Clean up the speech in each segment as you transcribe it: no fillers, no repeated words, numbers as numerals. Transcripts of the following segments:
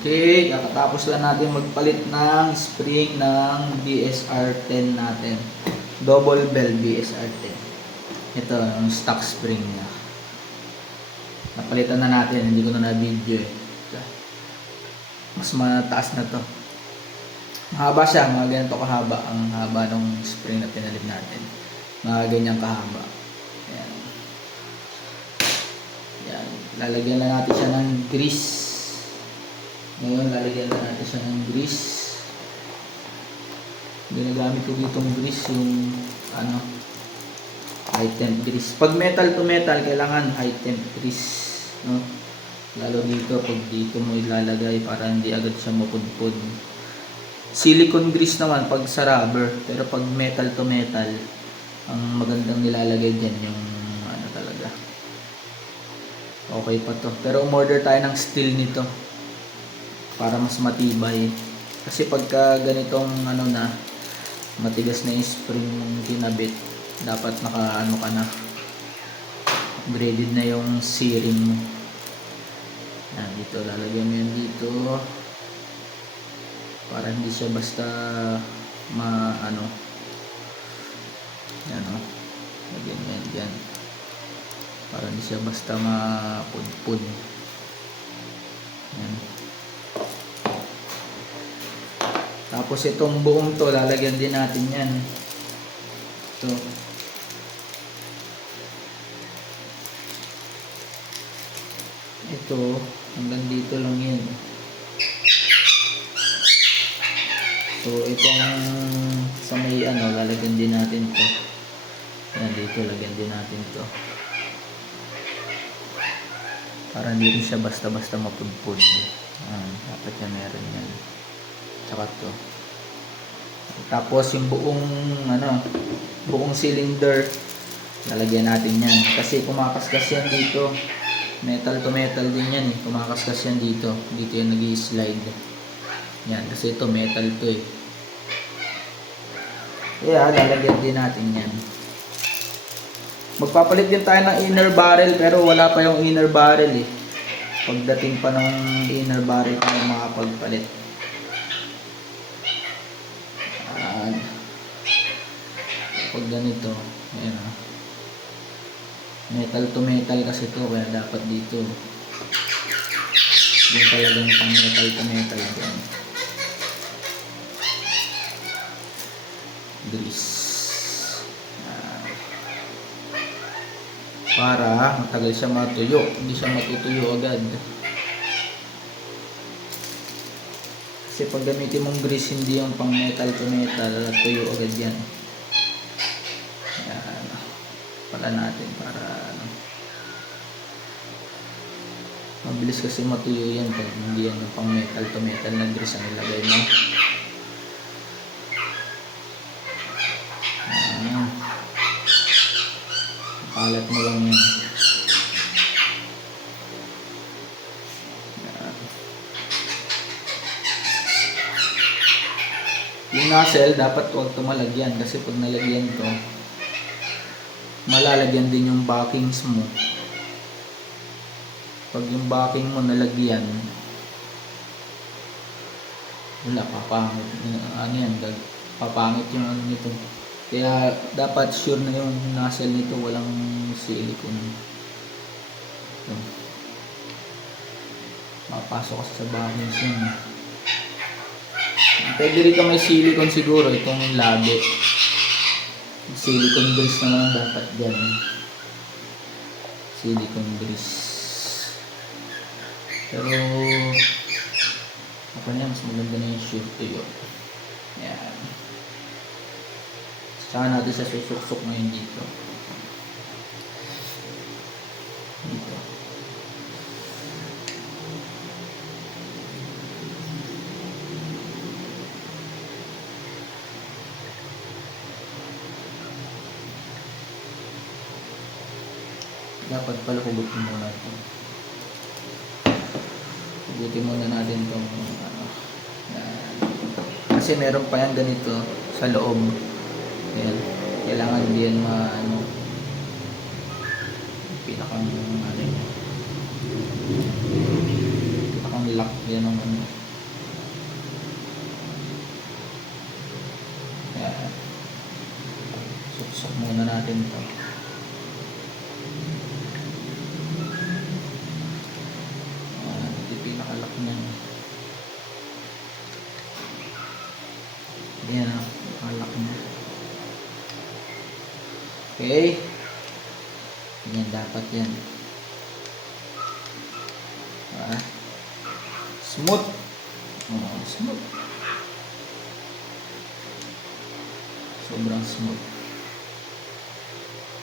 Okay, kakatapos lang natin magpalit ng spring ng BSR10 natin. Double bell BSR10. Ito, yung stock spring niya. Napalitan na natin, hindi ko na na-video eh. Mas mataas na to. Mahaba siya, mga ganito kahaba ang haba ng spring na pinalit natin. Mga ganyang kahaba. Ayan. Ayan. Lalagyan na natin siya ng grease. Ngayon, lalagyan na natin siya ng grease. Ginagamit ko ditong grease yung high temp grease. Pag metal to metal, kailangan high temp grease, no? Lalo dito, pag dito mo ilalagay para hindi agad siya mapudpud. Silicone grease naman pag sa rubber, pero pag metal to metal, ang magandang nilalagay dyan yung talaga. Okay pa to. Pero umorder tayo ng steel nito para mas matibay. Kasi pagka ganitong na, matigas na yung spring ng kinabit, dapat naka ka na, braided na yung searing mo. Yan, dito lalagyan mo yan dito para hindi siya basta yan lagyan mo yan dyan para hindi siya basta mapudpud. Yan. Tapos itong buong to, lalagyan din natin yan. So, ito, hanggang dito lang yan. So, itong sa may lalagyan din natin to. Yan, dito, lagyan din natin to. Para hindi rin siya basta-basta mapudpud. Dapat yan meron yan. Tsaka to. Tapos yung buong cylinder, lalagyan natin yan. Kasi kumakaskas yan dito. Metal to metal din yan eh. Kumakaskas yan dito. Dito yan nag-i-slide. Yan, kasi ito metal to eh. Kaya lalagyan din natin yan. Magpapalit din tayo ng inner barrel, pero wala pa yung inner barrel eh. Pagdating pa ng inner barrel tayo makapagpalit. Pag ganito, ayan metal to metal kasi to, kaya dapat dito yung talagang pang metal to metal dyan. Grease para matagal siya matuyo, hindi siya matutuyo agad. Kasi pag gamitin mong grease, hindi yung pang metal to metal, tuyo agad yan. Ayan, pala natin para mabilis kasi matuyo yan pag hindi yan yung pang metal to metal na grease ang ilagay mo. Palat mo lang yan. Yung nozzle dapat huwag ito malagyan, kasi pag nalagyan to, malalagyan din yung backings mo. Pag yung backing mo nalagyan, wala, papangit. Papangit yung nito. Kaya dapat sure na yung nozzle nito walang silicone. Mapasok kasi sa backings yun. Pwede rito may silicone siguro, itong labi. Silicone grease na lang dapat dyan. Silicone grease. Pero ako na, mas maganda na yung shift to yun. Ayan. Saka natin sa susuksok ngayon dito. Dito. Dapat pala hugutin muna ito. Hugutin muna natin itong kasi meron pa yan ganito sa loob. Ayan. Kailangan hindi yan pinakang lock yan ang ano. Yan. Suksok muna natin ito. Ito yung pinaka-lock niya. Yan ang pinaka-lock niya. Okay. Yan dapat yan. Smooth. Smooth. Sobrang smooth.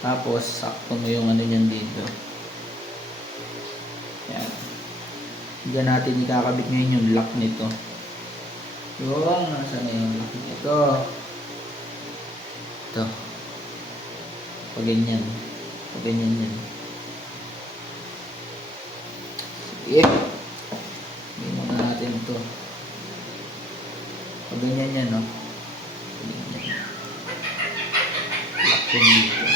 Tapos, sakto mo yung ano niyan dito. Yan. Diyan natin ikakabit ngayon yung lock nito. Yung, nasa na yung lock nito? Ito. Pag ganyan. Pag ganyan yan. Sige. Hindi muna natin ito. Pag ganyan yan, no? Ganyan. Lock yun dito.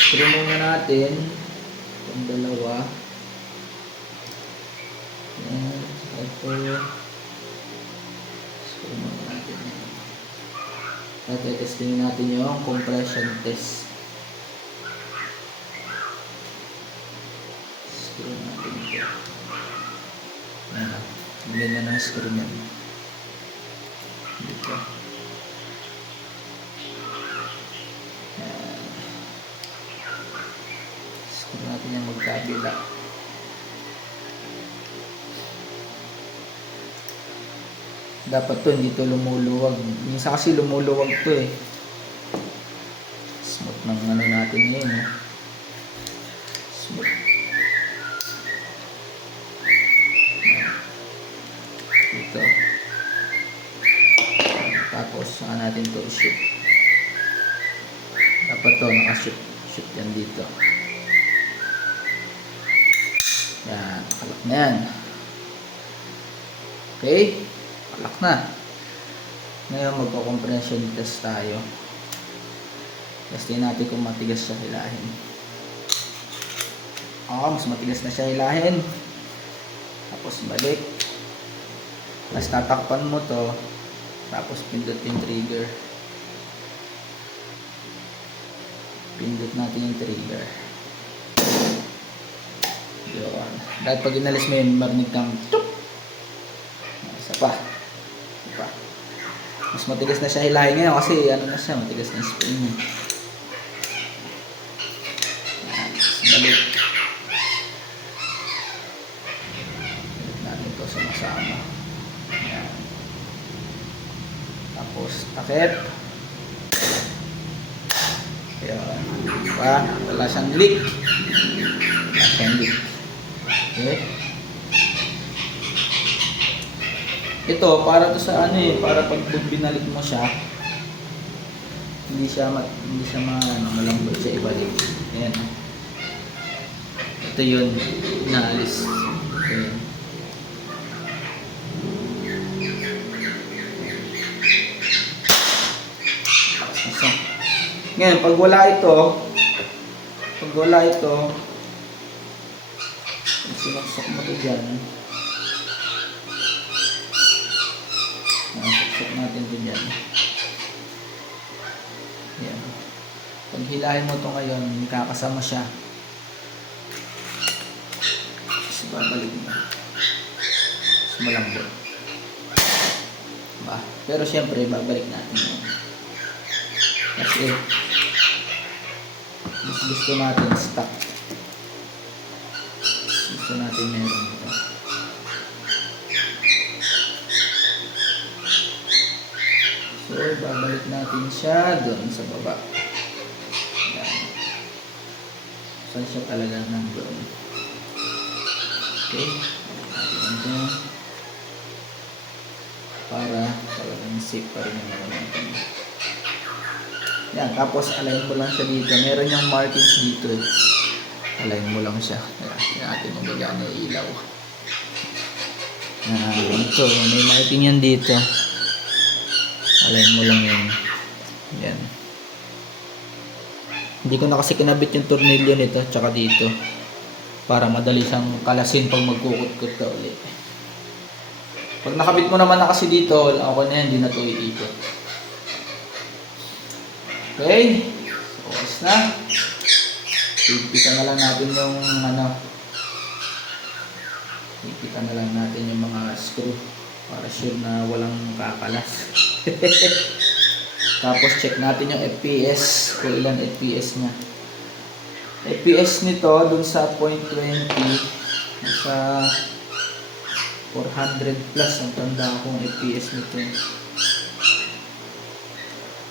Screw muna natin itong dalawa. Yan. Ito. Screw muna natin yan. At testingin natin yung compression test. Screw natin ito. Yan. Ganyan ang screw niyan. Dito. Yan. Screw natin yung magkabila. Dapat to hindi to lumuluwag. Minsan kasi lumuluwag to eh. Smooth ng ano natin ngayon eh. Smooth. Dito. Tapos saan natin to i-shoot. Dapat to naka-shoot. Shoot yan dito. Yan. Nakalak na yan. Okay. Lock na. Ngayon magko-compression test tayo. Testin natin kung matigas siya hilahin. Mas matigas na siya hilahin. Tapos balik. Tapos tatakpan mo to. Tapos pindot yung trigger. Pindot natin yung trigger. Yun. Dahil pag inalis mo yun, marinig kang tup. Isa pa. Mas matigas na siya hilahin ngayon kasi ano na siya, matigas na yung spring niya. Balik. Balik natin ito sumasama. Yan. Tapos takip. Ayan. Diba? Wala siyang leak. Wala siyang leak. Okay. Ito, para to sa ano eh, para pag binalik mo siya, hindi siya malambot siya ibalik. Ayan. Ito yun, inaalis. Ayan. Ngayon, pag wala ito, sinaksak mo ito dyan. Suksok natin ito dyan. Yan. Pag hilahin mo ito ngayon, kakasama siya. Tapos babalik mo. Tapos malambot. Diba? Pero syempre, babalik natin yun. Kasi gusto natin stock. Gusto natin meron ito. So, babalik natin siya doon sa baba. Yan. Saan siya talaga nandoon. Okay. Natin ito. Para talagang safe pa rin yung mga natin. Yan. Tapos, align mo lang siya dito. Meron yung markings dito. Align mo lang siya. Yan natin magagana yung ilaw. Ito. May marking yan dito. Align mo lang yun. Yan. Hindi ko na kasi kinabit yung tornilyo nito tsaka dito para madali siyang kalasin pag magkukut-kut ka ulit. Pag nakabit mo naman na kasi dito, okay na yan, hindi na ito iikot. Okay, so oras na. Higpitan na lang natin yung higpitan na lang natin yung mga screw para sure na walang kakalas. Tapos check natin yung FPS, kung ilan FPS niya. FPS nito dun sa 0.20 nasa 400 plus ang tanda kong FPS nito.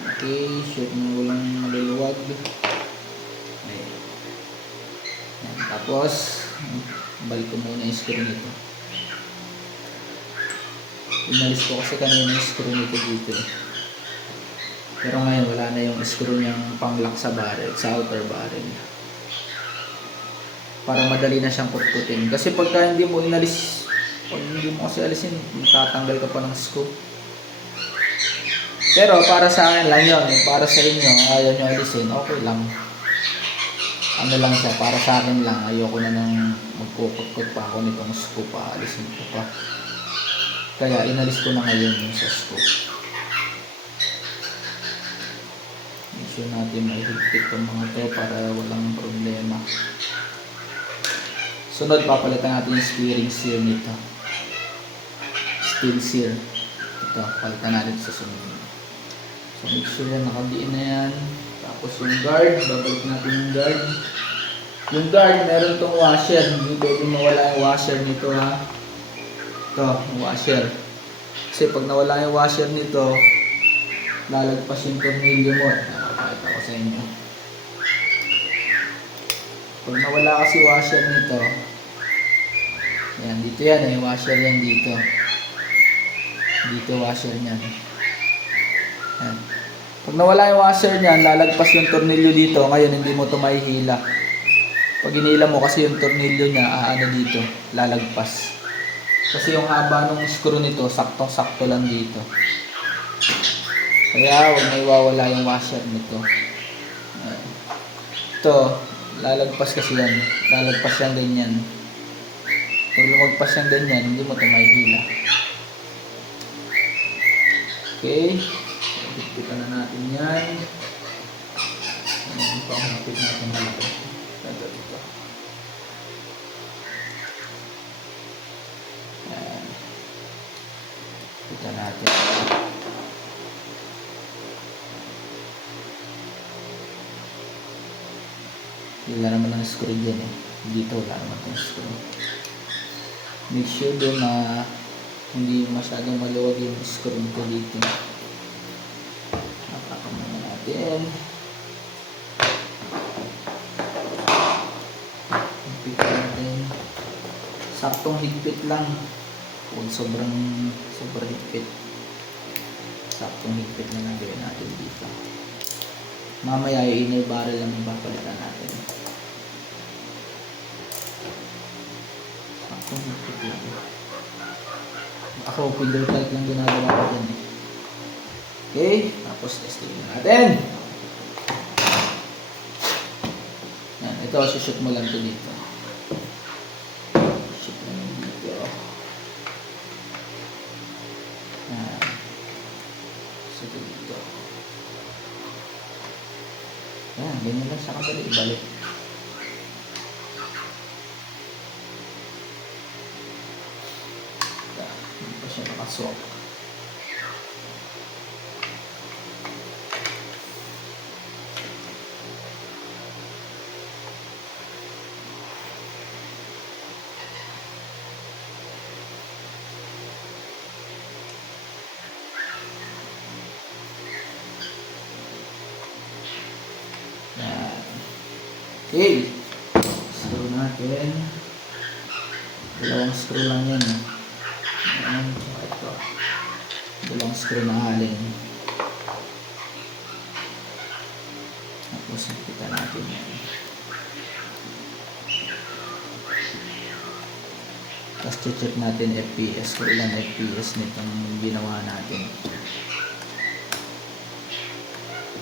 Okay, sure na walang maluluwag. Okay. Yan. Tapos balik ko muna yung screw nito. Inalis ko kasi kanina yung screw nito dito. Pero ngayon wala na yung screw niyang pang-lock sa barrel, sa outer barrel. Para madali na siyang kutkutin. Kasi pagka hindi mo inalis, pag hindi mo kasi alisin, matatanggal ka pa ng screw. Pero para sa akin lang yun, para sa inyo, ayaw nyo alisin, okay lang. Ano lang siya, para sa akin lang, ayoko na nang magkukut-kut pa ako nitong screw pa, alisin ko pa. Kaya inalis ko na ngayon yung sa screw. Make sure natin maihigpit itong mga to para walang problema. Sunod, papalitan natin yung steering seal nito. Steel seal. Ito, palitan natin sa sunod. So make sure yan, nakadiin na yan. Tapos yung guard, babalik natin yung guard. Yung guard, meron itong washer. Hindi pwede mawala yung washer nito ha. Ito, yung washer. Kasi pag nawala yung washer nito, lalagpas yung tornilyo mo. Napapakita ko sa inyo. Pag nawala kasi washer nito, yan, dito yan, yung washer yan dito. Dito washer niyan. Yan. Pag nawala yung washer niyan, lalagpas yung tornilyo dito. Ngayon, hindi mo ito mahihila. Pag hinila mo kasi yung tornilyo niya, dito, lalagpas. Kasi yung haba ng screw nito, saktong-sakto lang dito. Kaya, huwag na iwawala yung washer nito. Ito, lalagpas kasi yan. Lalagpas yan ganyan. Pag lumagpas yan ganyan, hindi mo ito mahihila. Okay. Higpitan na natin yan. Ayan, pangapit natin malaki. Ito, dito. Ayan. Higpitan natin. Wala naman ang screw dyan eh. Dito wala naman ang screw. Make sure doon na hindi masyadong maluwag yung screw ko dito. Napakan muna natin. Higpit natin. Saktong higpit lang. Huwag sobrang higpit. Saktong higpit na lang gawin natin dito. Mamaya yung inner barrel lang yung papalitan natin. Saktong higpit lang. Ako, finger tight lang ginagawa ko dyan eh. Okay, tapos testing natin. Yan, ito, shoot mo lang ito dito. Shoot mo lang dito. Yan. Shoot dito. Yan, ganyan lang sa kabali, ibalik. Hindi pa siya nakaswap. Okay, screw natin. Dalawang screw lang yan. Ayan, ito. Dalawang screw na alin. Tapos nakita natin yan. Tapos check natin FPS, kung ilang FPS nitong ginawa natin.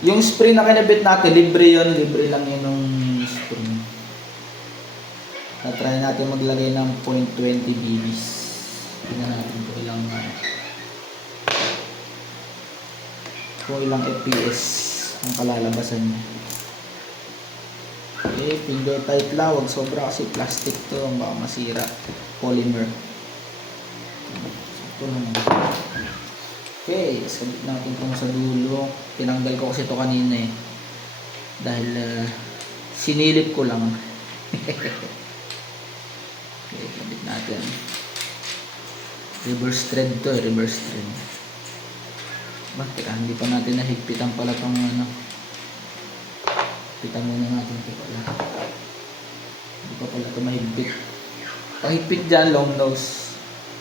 Yung spring na kinabit natin, libre yun. Libre lang yun ng spring. Try natin maglagay ng 0.20 BBs. Tingnan natin kung ilang FPS ang kalalabasan niya. Okay, finger tight lang. Huwag sobra kasi plastic to. Baka masira. Polymer. Ito naman. Okay, sabit natin itong sa dulo. Tinanggal ko kasi ito kanina eh. Dahil sinilip ko lang. Okay, sabit natin. Reverse thread to eh, reverse thread. Teka, hindi pa natin nahigpitan pala itong ano. Higpitan muna natin ito pala. Hindi pa pala ito mahigpit. Pahigpit dyan, long nose.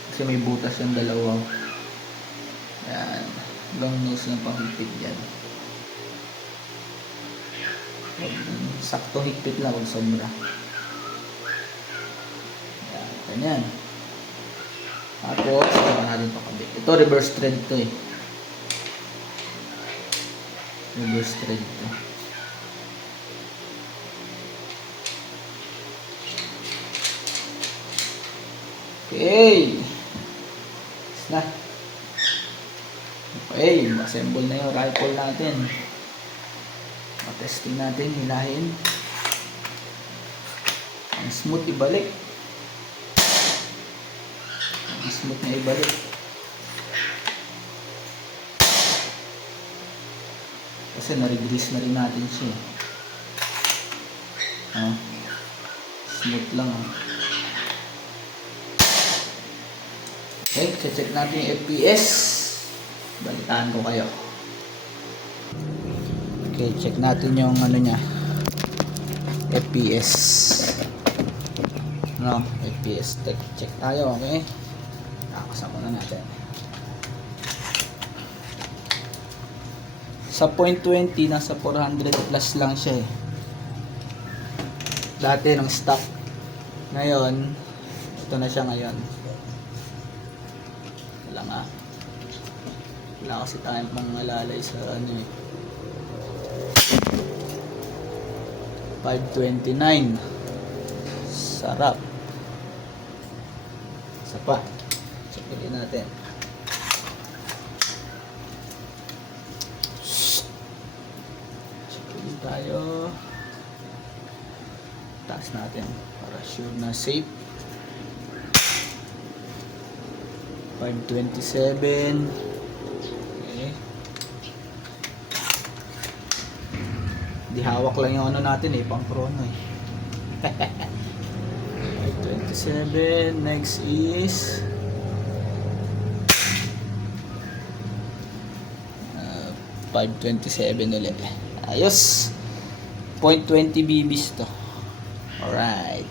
Kasi may butas yung dalawa. Yan. Long nose yung pahigpit dyan. Sakto higpit lang, huwag sobra. Yan, ganyan. Tapos, saka natin pakabit. Ito, reverse thread to eh. Reverse thread to. Okay. Na. Okay, assemble na yung rifle natin. Testing natin, hilahin. Ang smooth ibalik. Ang smooth na ibalik. Kasi na-regrease na rin natin siya. Smooth lang. Okay, check natin yung FPS. Balitaan ko kayo. Okay, check natin yung ano niya. FPS. FPS. Check tayo, okay? Nakasama na natin. Sa 0.20, nasa 400 plus lang siya eh. Dati nung stock. Ngayon, ito na siya ngayon. Wala kasi tayong pangalalay sa ano eh. 529. Sarap. Isa pa. Check natin. Check tayo. Taas natin para sure na safe. 527. Di hawak lang yung ano natin eh, pang chrono eh. 527. Next is 527 ulit. Ayos. 0.20 BBs to. Alright.